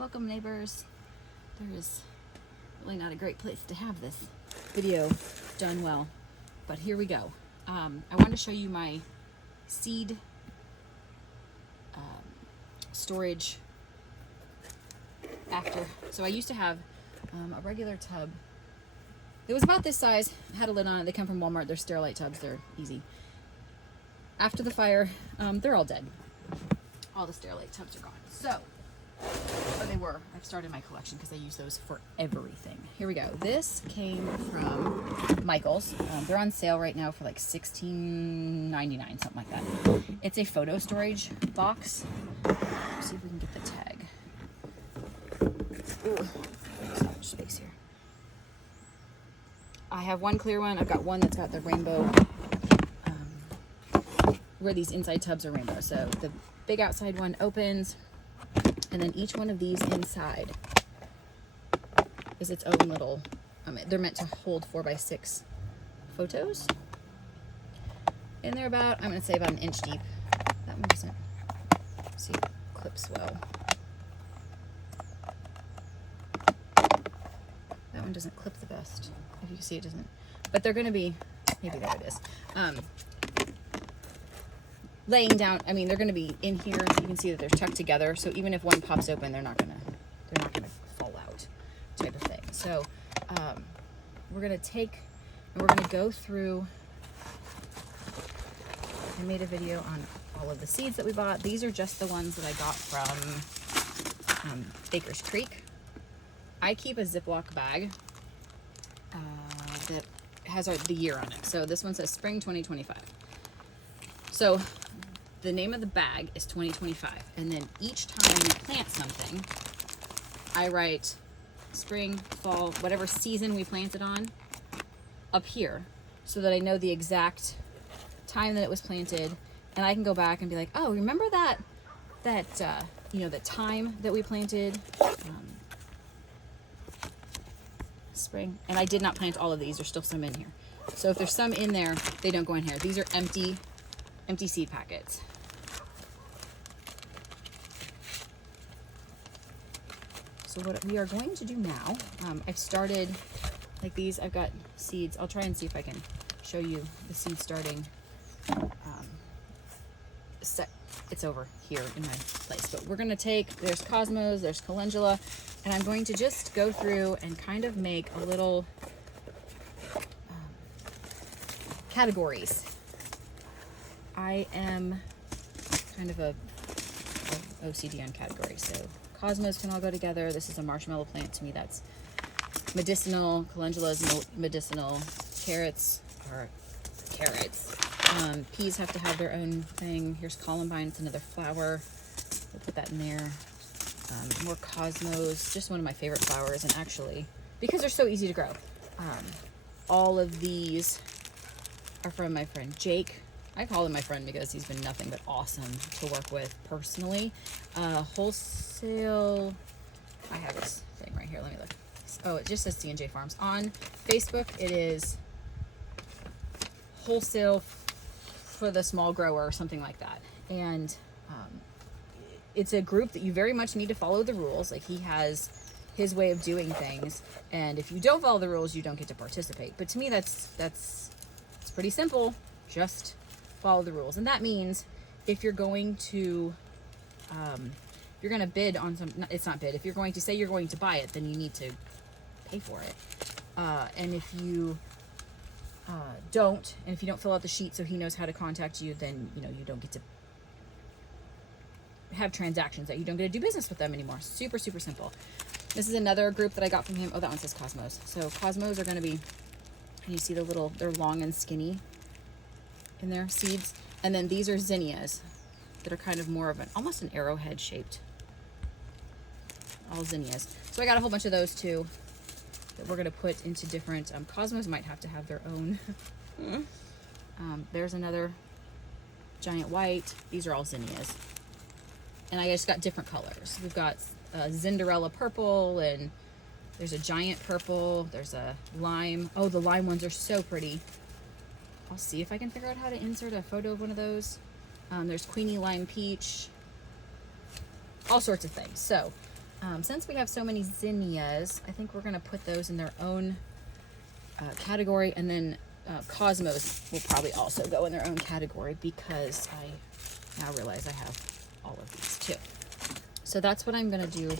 Welcome, neighbors. There is really not a great place to have this video done well, but here we go. I wanted to show you my seed storage after. So I used to have a regular tub. It was about this size, had a lid on it. They come from Walmart. They're Sterilite tubs. They're easy. After the fire, they're all dead. All the Sterilite tubs are gone. So, or they were. I've started my collection because I use those for everything. Here we go. This came from Michael's. They're on sale right now for like $16.99, something like that. It's a photo storage box. Let's see if we can get the tag. Ooh, so much space here. I have one clear one. I've got one that's got the rainbow, where these inside tubs are rainbow. So the big outside one opens, and then each one of these inside is its own little, they're meant to hold 4x6 photos. And they're about, I'm going to say about an inch deep. That one doesn't, see, clips well. That one doesn't clip the best. If you can see, it doesn't. But they're going to be, maybe there it is. Laying down, they're going to be in here. You can see that they're tucked together. So even if one pops open, they're not going to fall out, type of thing. So we're going to take and we're going to go through. I made a video on all of the seeds that we bought. These are just the ones that I got from Baker's Creek. I keep a Ziploc bag that has the year on it. So this one says spring 2025. So the name of the bag is 2025. And then each time we plant something, I write spring, fall, whatever season we planted on up here, so that I know the exact time that it was planted. And I can go back and be like, oh, remember that the time that we planted spring? And I did not plant all of these. There's still some in here. So if there's some in there, they don't go in here. These are empty seed packets. So what we are going to do now, I've started like these. I've got seeds. I'll try and see if I can show you the seed starting set. It's over here in my place, but we're going to take, there's Cosmos, there's Calendula, and I'm going to just go through and kind of make a little categories. I am kind of a OCD on categories. So Cosmos can all go together. This is a marshmallow plant. To me, that's medicinal. Calendula is medicinal. Carrots are carrots. Peas have to have their own thing. Here's Columbine. It's another flower. We'll put that in there. More Cosmos. Just one of my favorite flowers. And actually, because they're so easy to grow, all of these are from my friend Jake. I call him my friend because he's been nothing but awesome to work with personally. Wholesale, I have this thing right here. Let me look. Oh, it just says C&J Farms. On Facebook, it is Wholesale for the Small Grower or something like that. And it's a group that you very much need to follow the rules. Like, he has his way of doing things. And if you don't follow the rules, you don't get to participate. But to me, it's pretty simple. Just follow the rules. And that means if you're going to bid on it's not bid. If you're going to say you're going to buy it, then you need to pay for it. And if you don't, and if you don't fill out the sheet so he knows how to contact you, then you don't get to have transactions, that you don't get to do business with them anymore. Super, super simple. This is another group that I got from him. Oh, that one says Cosmos. So Cosmos are going to be, and you see they're long and skinny in their seeds. And then these are zinnias that are kind of more of almost an arrowhead shaped. All zinnias. So I got a whole bunch of those too that we're going to put into different, Cosmos might have to have their own. There's another giant white. These are all zinnias. And I just got different colors. We've got Cinderella purple, and there's a giant purple. There's a lime. Oh, the lime ones are so pretty. I'll see if I can figure out how to insert a photo of one of those. There's Queenie Lime Peach. All sorts of things. So Since we have so many zinnias, I think we're going to put those in their own category, and then cosmos will probably also go in their own category because I now realize I have all of these too. So that's what I'm going to do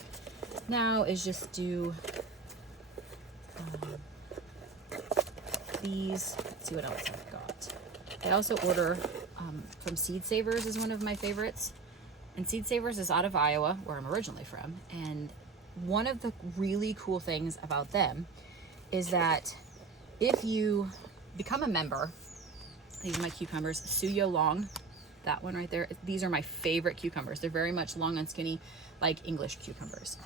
now, is just do these. Let's see what else I've got. I also order from Seed Savers, is one of my favorites. And Seed Savers is out of Iowa, where I'm originally from. And one of the really cool things about them is that if you become a member, these are my cucumbers, Suyo Long, that one right there. These are my favorite cucumbers. They're very much long and skinny, like English cucumbers.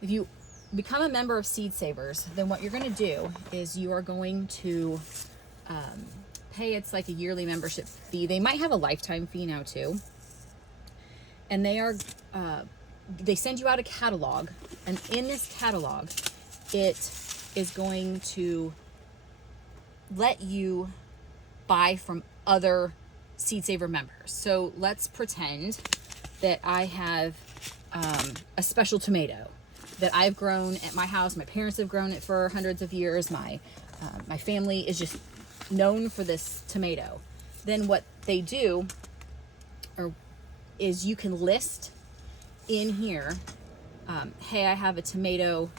If you become a member of Seed Savers, then what you're going to do is you are going to pay, it's like a yearly membership fee. They might have a lifetime fee now too. And they send you out a catalog, and in this catalog, it is going to let you buy from other Seed Saver members. So let's pretend that I have a special tomato that I've grown at my house. My parents have grown it for hundreds of years. My family is just known for this tomato. Then what they do is you can list in here, hey, I have a tomato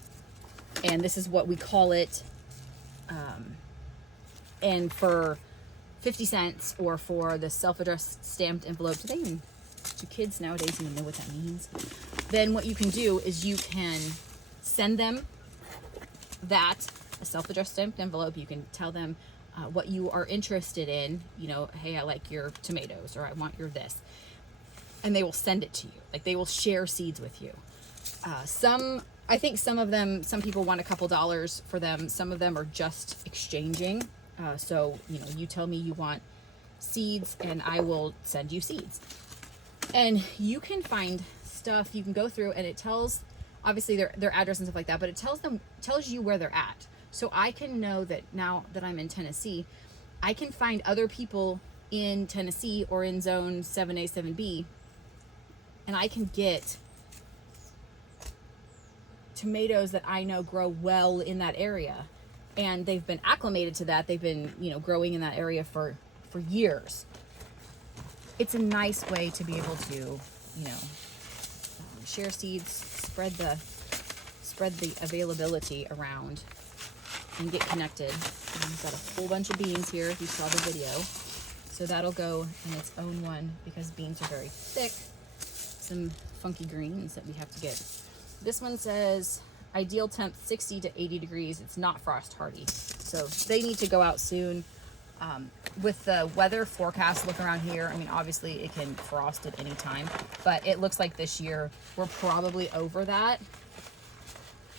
and this is what we call it, and for 50 cents, or for the self-addressed stamped envelope. Do kids nowadays even know what that means? Then what you can do is you can send them a self-addressed stamped envelope. You can tell them what you are interested in, hey, I like your tomatoes, or I want your this. And they will send it to you. Like, they will share seeds with you. I think some people want a couple dollars for them. Some of them are just exchanging. So, you tell me you want seeds and I will send you seeds. And you can find stuff, you can go through, and it tells, obviously their address and stuff like that, but it tells you where they're at. So I can know that now that I'm in Tennessee, I can find other people in Tennessee or in zone 7A, 7B, and I can get tomatoes that I know grow well in that area. And they've been acclimated to that. They've been, growing in that area for years. It's a nice way to be able to, share seeds, spread the availability around, and get connected. And I've got a whole bunch of beans here, if you saw the video. So that'll go in its own one, because beans are very thick. Some funky greens that we have to get. This one says ideal temp 60 to 80 degrees. It's not frost hardy, so they need to go out soon. With the weather forecast look around here, obviously it can frost at any time, but it looks like this year we're probably over that.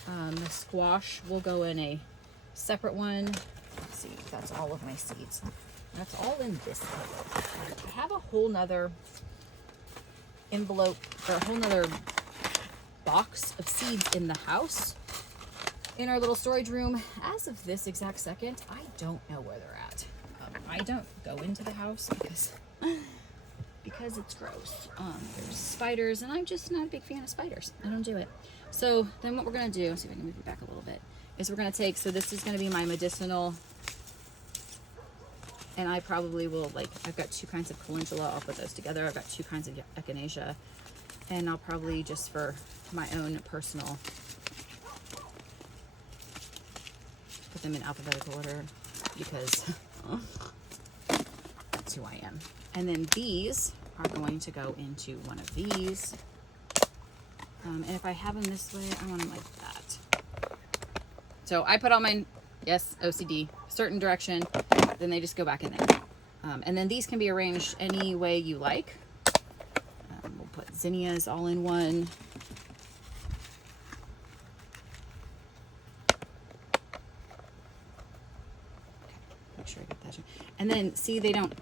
The squash will go in a separate one. Let's see, that's all of my seeds. That's all in this envelope. I have a whole nother envelope, or a whole nother box of seeds in the house, in our little storage room. As of this exact second, I don't know where they're at. I don't go into the house because it's gross. There's spiders, and I'm just not a big fan of spiders. I don't do it. So then what we're going to do, see if I can move you back a little bit, is we're going to take, so this is going to be my medicinal, and I probably will, I've got two kinds of calendula. I'll put those together. I've got two kinds of echinacea, and I'll probably, just for my own personal, put them in alphabetical order, because that's who I am. And then these are going to go into one of these. And if I have them this way, I want them like that. So I put all mine, yes, OCD, certain direction, then they just go back in there. And then these can be arranged any way you like. We'll put zinnias all in one. Make sure I get that. And then see, they don't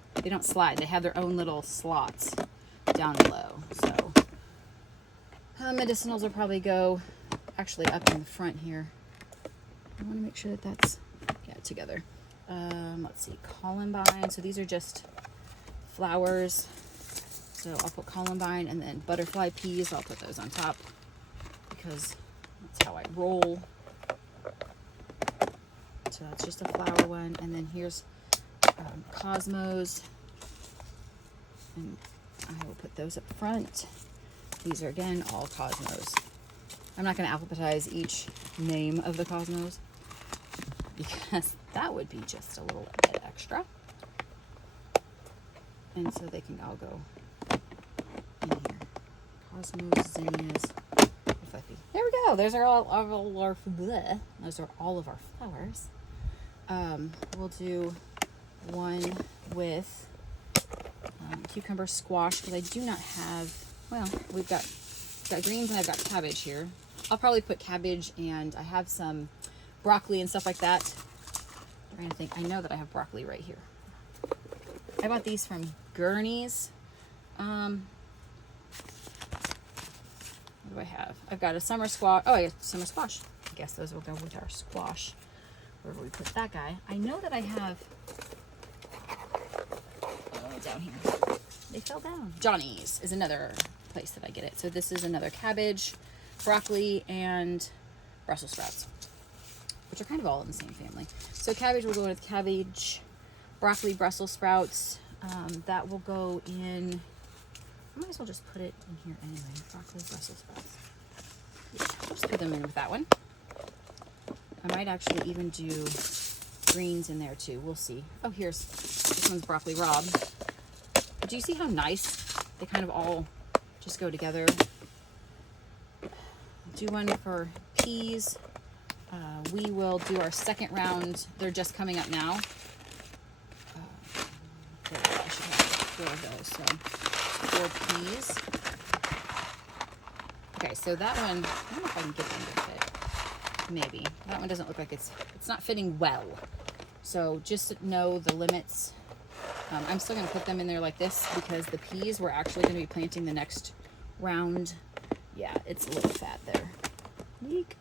slide. They have their own little slots down below. So medicinals will probably go actually up in the front here. I want to make sure that that's together. Let's see, columbine. So these are just flowers. So I'll put columbine, and then butterfly peas. I'll put those on top because that's how I roll. So that's just a flower one. And then here's Cosmos. And I will put those up front. These are, again, all Cosmos. I'm not going to alphabetize each name of the Cosmos because that would be just a little bit extra. And so they can all go in here. Cosmos, zinnias, fluffy. There we go. Those are all our bleh. Those are all of our flowers. We'll do one with cucumber squash because I do not have, well, we've got greens and I've got cabbage here. I'll probably put cabbage, and I have some broccoli and stuff like that. I'm trying to think. I know that I have broccoli right here. I bought these from Gurney's. What do I have? I've got a summer squash. Oh, I got summer squash. I guess those will go with our squash. Wherever we put that guy. I know that I have, down here. They fell down. Johnny's is another place that I get it. So this is another cabbage, broccoli, and Brussels sprouts, which are kind of all in the same family. So cabbage will go with cabbage, broccoli, Brussels sprouts. That will go in, I might as well just put it in here anyway. Broccoli, Brussels sprouts. Yeah, I'll just put them in with that one. I might actually even do greens in there too. We'll see. Oh, this one's broccoli rabe. Do you see how nice they kind of all just go together? Do one for peas. We will do our second round. They're just coming up now. I should have 4 of those. So 4 peas. Okay, so that one, I don't know if I can get them to fit. Maybe. That one doesn't look like it's not fitting well. So just know the limits. I'm still going to put them in there like this because the peas we're actually going to be planting the next round. Yeah, it's a little fat there. Weak.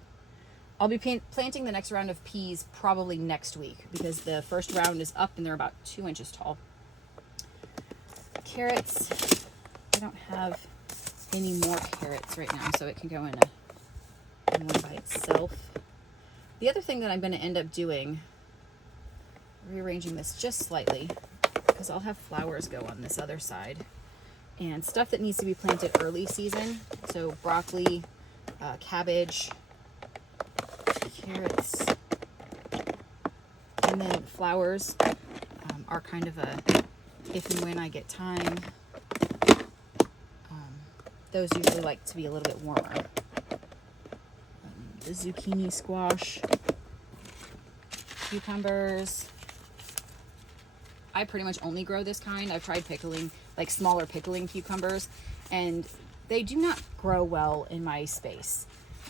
I'll be planting the next round of peas probably next week because the first round is up and they're about 2 inches tall. Carrots. I don't have any more carrots right now, so it can go in one by itself. The other thing that I'm going to end up doing, rearranging this just slightly, because I'll have flowers go on this other side, and stuff that needs to be planted early season. So broccoli, cabbage, carrots, and then flowers are kind of a if and when I get time. Those usually like to be a little bit warmer. The zucchini, squash, cucumbers. I pretty much only grow this kind. I've tried pickling, like smaller pickling cucumbers, and they do not grow well in my space.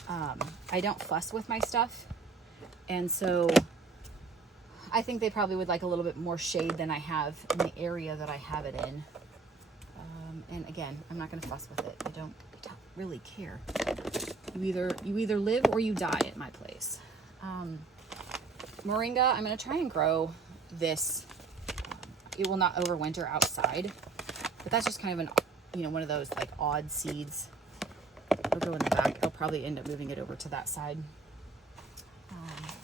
I don't fuss with my stuff, and so I think they probably would like a little bit more shade than I have in the area that I have it in. And again, I'm not going to fuss with it. I don't really care. You either live or you die at my place. Moringa, I'm going to try and grow this. It will not overwinter outside, but that's just kind of one of those like odd seeds. It'll go in the back. I'll probably end up moving it over to that side.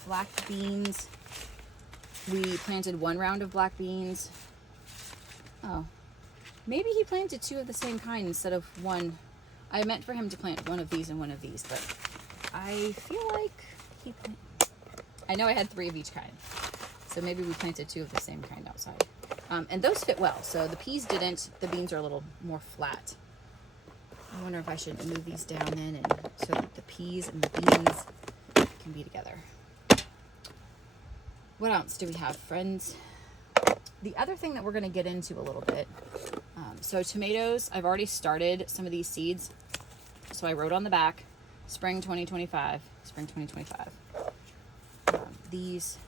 Black beans. We planted 1 round of black beans. Oh, maybe he planted 2 of the same kind instead of 1. I meant for him to plant 1 of these and 1 of these, but I feel like I know I had 3 of each kind. So maybe we planted 2 of the same kind outside. And those fit well. So the peas didn't. The beans are a little more flat. I wonder if I should move these down then, and so that the peas and the beans can be together. What else do we have, friends? The other thing that we're going to get into a little bit. So tomatoes, I've already started some of these seeds. So I wrote on the back, spring 2025, spring 2025. These,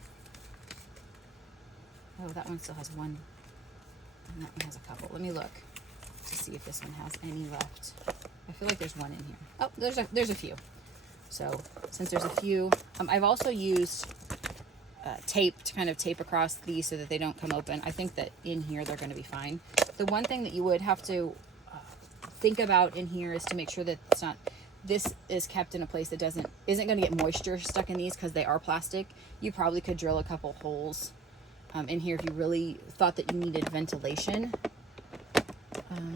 oh, that one still has 1. And that one has a couple. Let me look to see if this one has any left. I feel like there's 1 in here. Oh, there's a few. So since there's a few, I've also used tape to kind of tape across these so that they don't come open. I think that in here they're going to be fine. The one thing that you would have to think about in here is to make sure that it's not this is kept in a place that isn't going to get moisture stuck in these because they are plastic. You probably could drill a couple holes in here if you really thought that you needed ventilation.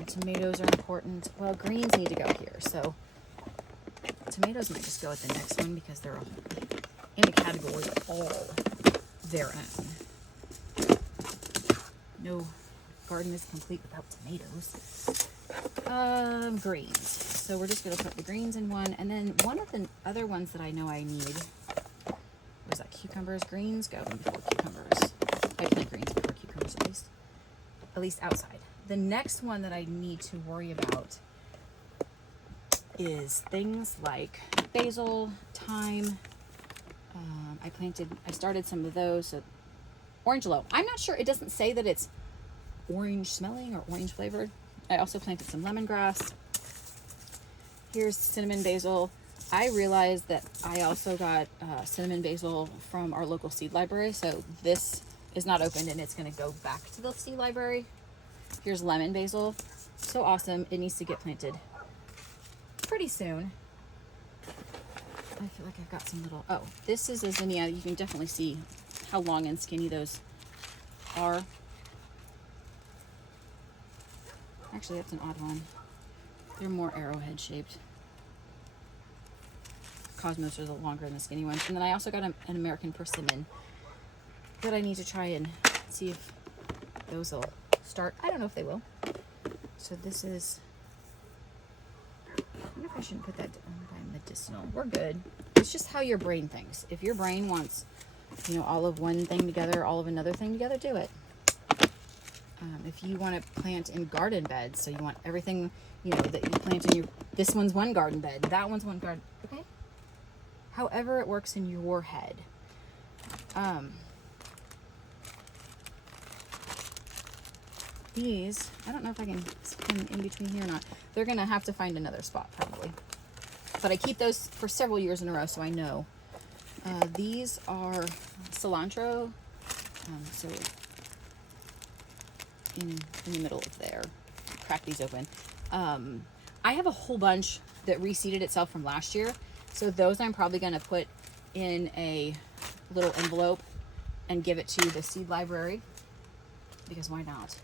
Tomatoes are important. Well, greens need to go here, so tomatoes might just go at the next one because they're in a category all their own. No garden is complete without tomatoes. Greens. So we're just going to put the greens in one, and then one of the other ones that I know I need was that cucumbers. Greens go in before cucumbers. I plant greens before cucumbers at least outside. The next one that I need to worry about is things like basil, thyme. I started some of those. So orange low. I'm not sure. It doesn't say that it's orange smelling or orange flavored. I also planted some lemongrass. Here's cinnamon basil. I realized that I also got cinnamon basil from our local seed library. So this is not opened and it's going to go back to the seed library. Here's lemon basil. So awesome. It needs to get planted pretty soon. I feel like I've got some little, oh, this is a zinnia. You can definitely see how long and skinny those are. Actually, that's an odd one. They're more arrowhead shaped. Cosmos are the longer than the skinny ones. And then I also got an American persimmon that I need to try and see if those will start. I don't know if they will. So this is, I wonder if I shouldn't put that by medicinal. We're good. It's just how your brain thinks. If your brain wants, all of one thing together, all of another thing together, do it. If you want to plant in garden beds, so you want everything, that you plant in this one's one garden bed, that one's one garden, okay? However it works in your head. These, I don't know if I can skim in between here or not. They're going to have to find another spot probably. But I keep those for several years in a row, so I know. These are cilantro. So in the middle of there. Crack these open. I have a whole bunch that reseeded itself from last year. So those I'm probably going to put in a little envelope and give it to the seed library. Because why not?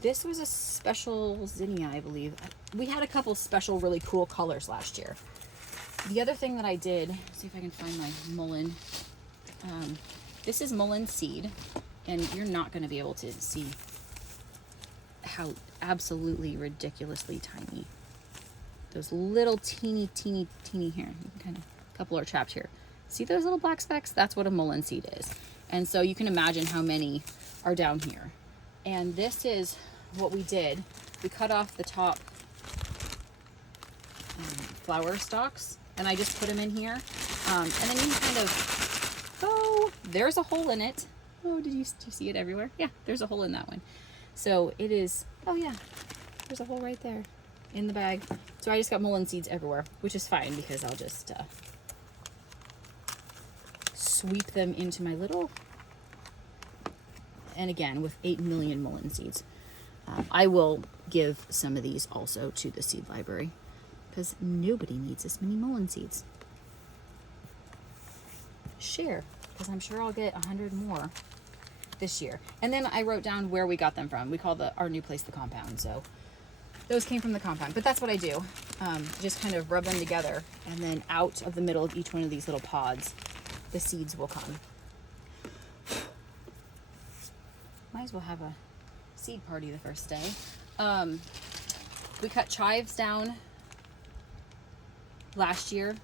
This was a special zinnia, I believe. We had a couple special really cool colors last year. The other thing that I did, see if I can find my mullein. This is mullein seed. And you're not going to be able to see how absolutely ridiculously tiny those little teeny here. You can kind of, a couple are trapped here. See those little black specks? That's what a mullein seed is. And so you can imagine how many are down here. And this is what we did. We cut off the top flower stalks, and I just put them in here. And then you kind of, oh, there's a hole in it. Oh, do you see it everywhere? Yeah, there's a hole in that one. So it is, oh yeah, there's a hole right there in the bag. So I just got mullein seeds everywhere, which is fine because I'll just sweep them into my little, and again, with 8 million mullein seeds. I will give some of these also to the seed library because nobody needs this many mullein seeds. Share, because I'm sure I'll get 100 more this year. And then I wrote down where we got them from. We call our new place the compound. So those came from the compound. But that's what I do. Just kind of rub them together, and then out of the middle of each one of these little pods, the seeds will come. Might as well have a seed party the first day. We cut chives down last year.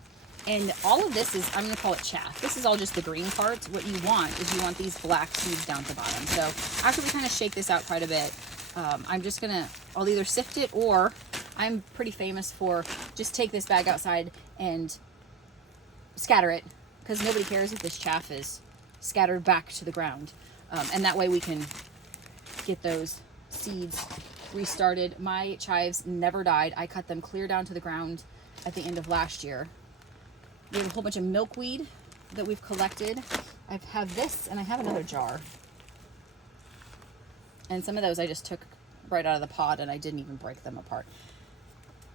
And all of this is, I'm going to call it chaff. This is all just the green part. What you want is you want these black seeds down at the bottom. So after we kind of shake this out quite a bit, I'm just going to, I'll either sift it, or I'm pretty famous for just take this bag outside and scatter it, because nobody cares if this chaff is scattered back to the ground. And that way we can get those seeds restarted. My chives never died. I cut them clear down to the ground at the end of last year. We have a whole bunch of milkweed that we've collected. I have this, and I have another jar. And some of those I just took right out of the pod, and I didn't even break them apart.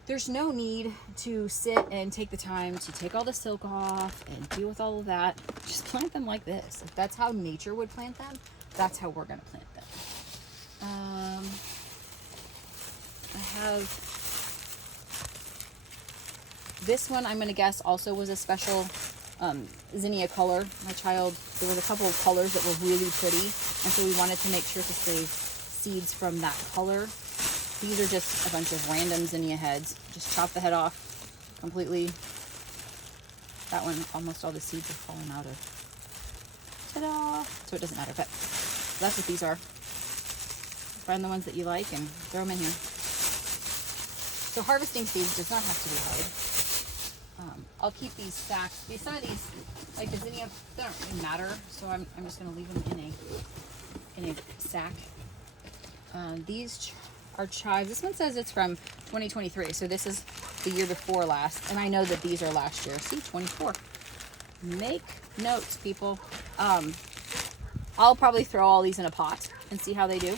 there's no need to sit and take the time to take all the silk off and deal with all of that. Just plant them like this. If that's how nature would plant them, that's how we're going to plant them. I have this one, I'm going to guess also was a special zinnia color. My child, there was a couple of colors that were really pretty, and so we wanted to make sure to save seeds from that color. These are just a bunch of random zinnia heads. Just chop the head off completely. That one, almost all the seeds have fallen out of. Ta-da! So it doesn't matter, but that's what these are. Find the ones that you like and throw them in here. So harvesting seeds does not have to be hard. I'll keep these stacks. Some of these, like the zinnia, they don't really matter, so I'm just going to leave them in a sack. These are chives. This one says it's from 2023, so this is the year before last, and I know that these are last year. See, 24. Make notes, people. I'll probably throw all these in a pot and see how they do,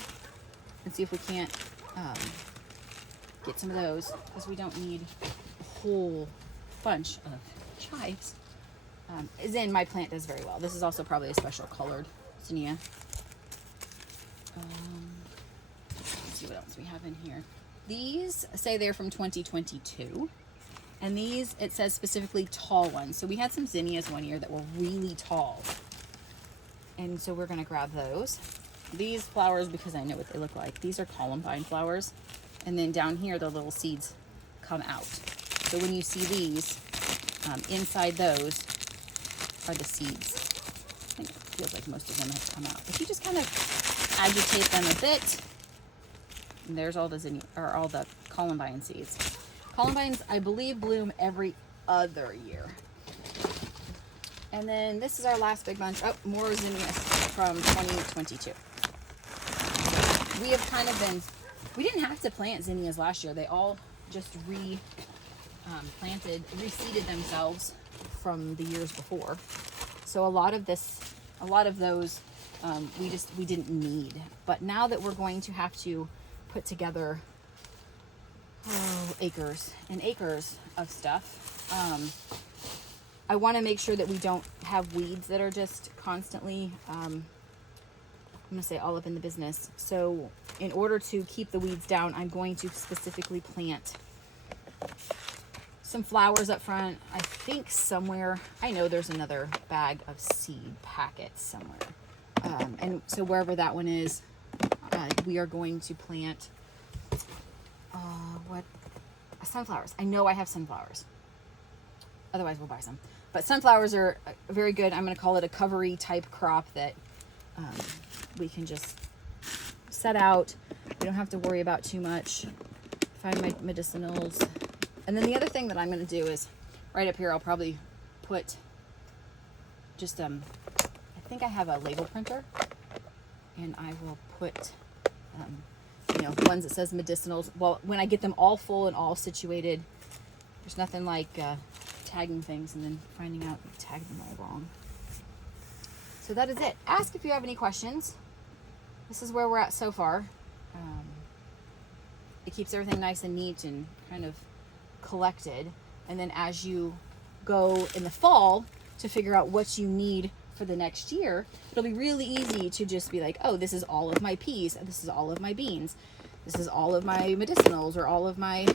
and see if we can't get some of those, because we don't need a whole bunch of chives. Then my plant does very well. This is also probably a special colored zinnia. Let's see what else we have in here. These say they're from 2022, and these, it says specifically tall ones. So we had some zinnias one year that were really tall, and so we're going to grab those. These flowers, because I know what they look like, these are columbine flowers, and then down here the little seeds come out. So when you see these, inside those are the seeds. I think it feels like most of them have come out. If you just kind of agitate them a bit, and there's all the zinnia, or all the columbine seeds. Columbines, I believe, bloom every other year. And then this is our last big bunch. Oh, more zinnias from 2022. We have kind of been, we didn't have to plant zinnias last year. They all just reseeded themselves from the years before. So a lot of those we didn't need. But now that we're going to have to put together acres and acres of stuff, I want to make sure that we don't have weeds that are just constantly, I'm going to say, all up in the business. So in order to keep the weeds down, I'm going to specifically plant some flowers up front. I think somewhere, I know there's another bag of seed packets somewhere. And so wherever that one is, we are going to plant, sunflowers. I know I have sunflowers. Otherwise we'll buy some. But sunflowers are very good. I'm going to call it a covery type crop that we can just set out. We don't have to worry about too much. Find my medicinals. And then the other thing that I'm going to do is, right up here, I'll probably put just, I think I have a label printer, and I will put, ones that says medicinals. Well, when I get them all full and all situated, there's nothing like tagging things and then finding out you tagged them all wrong. So that is it. Ask if you have any questions. This is where we're at so far. It keeps everything nice and neat and kind of collected. And then as you go in the fall to figure out what you need for the next year, it'll be really easy to just be like, oh, this is all of my peas, this is all of my beans, this is all of my medicinals, or all of my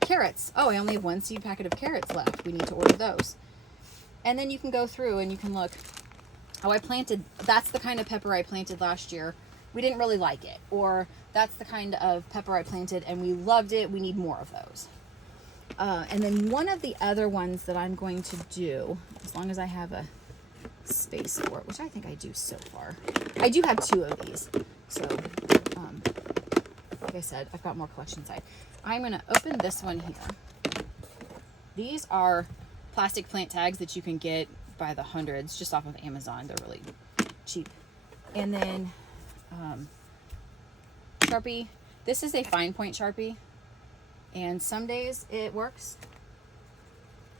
carrots. Oh, I only have one seed packet of carrots left. We need to order those. And then you can go through and you can look, oh, I planted, that's the kind of pepper I planted last year. We didn't really like it. Or that's the kind of pepper I planted and we loved it. We need more of those. And then one of the other ones that I'm going to do, as long as I have a space for it, which I think I do so far. I do have 2 of these. So, like I said, I've got more collection side. I'm going to open this one here. These are plastic plant tags that you can get by the hundreds just off of Amazon. They're really cheap. And then Sharpie. This is a fine point Sharpie, and some days it works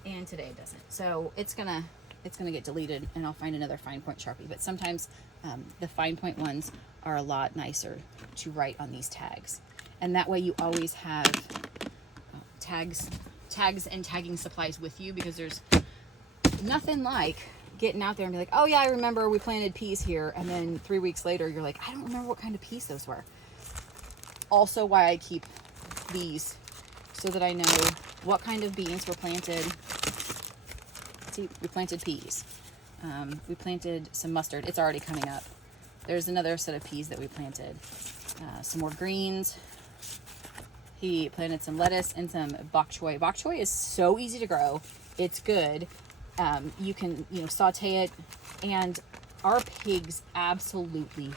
and today it doesn't. So it's gonna get deleted and I'll find another fine point Sharpie. But sometimes the fine point ones are a lot nicer to write on these tags, and that way you always have tags and tagging supplies with you, because there's nothing like getting out there and be like, oh yeah, I remember we planted peas here, and then 3 weeks later you're like, I don't remember what kind of peas those were. Also why I keep these, so that I know what kind of beans were planted. See, we planted peas. We planted some mustard. It's already coming up. There's another set of peas that we planted. Some more greens. He planted some lettuce and some bok choy. Bok choy is so easy to grow. It's good. You can, saute it, and our pigs absolutely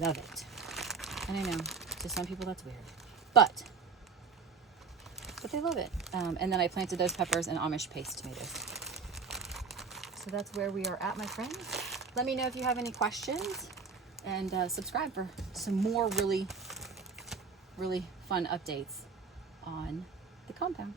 love it. And I know, to some people that's weird, but they love it. And then I planted those peppers and Amish paste tomatoes. So that's where we are at, my friends. Let me know if you have any questions, and subscribe for some more really, really fun updates on the compound.